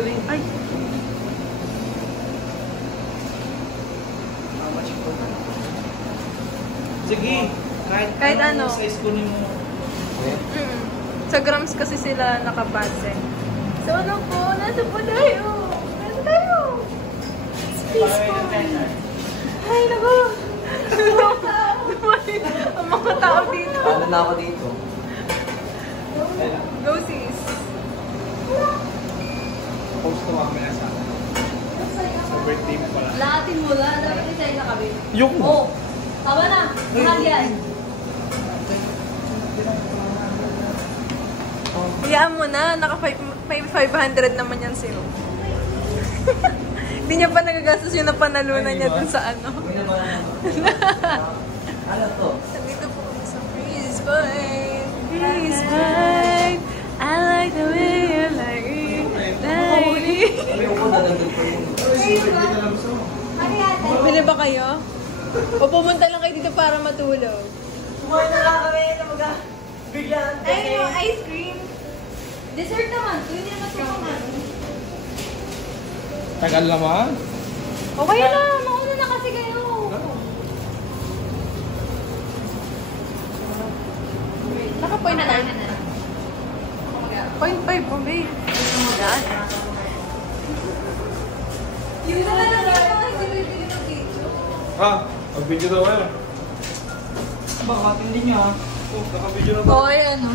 green. Ay. Sige, Kahit ano. Size ko ni mo. Sa grams kasi sila nakabase. So ano po? Nasa po tayo? Nasa tayo? Space po. Ay, naku. Ang mga tao dito. Ano na ako dito? Go sis. Post ko mamaya sa akin. Sa birthday mo pala. Lahatin mo lang. Dapat isa na kami. Yung Oh, tama na. Mahal yan. Iyaan mo na. Naka 500 naman yan sa'yo. Hindi niya pa nagagastos yung napanalunan niya dun sa ano. Ano to? Dito po kami sa Freeze Vine. Freeze Vine. I like the way you like it. Ayun ko, dadagdag ko yun. Bili ba kayo? O pumunta lang kayo dito para matulog? Kumain na lang kami na bigyan. Ay, yung ice cream. Dessert naman. Hindi naman ito naman. tagal naman. Okay na. Mauna na kasi kayo. Naka-point na lang. 0.5 mo, babe. Yan. Yung naman na lang kasi bibili ng video. Ha? Mag-video daw kayo. Bakit hindi niya? Oh, naka-video na ba? Oy, ano?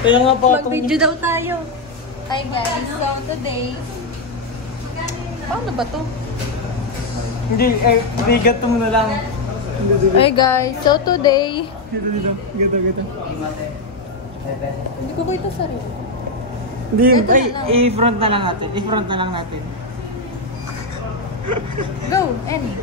Kaya nga pa itong... Mag-video daw tayo. Hi guys, so today, Paano ba to? Hindi, bigat mo na lang. Hey guys, so today... Dito. Gito. Hindi ko ba ito sarili? Hindi, Ito na lang. i-front na lang natin. Go, Annie.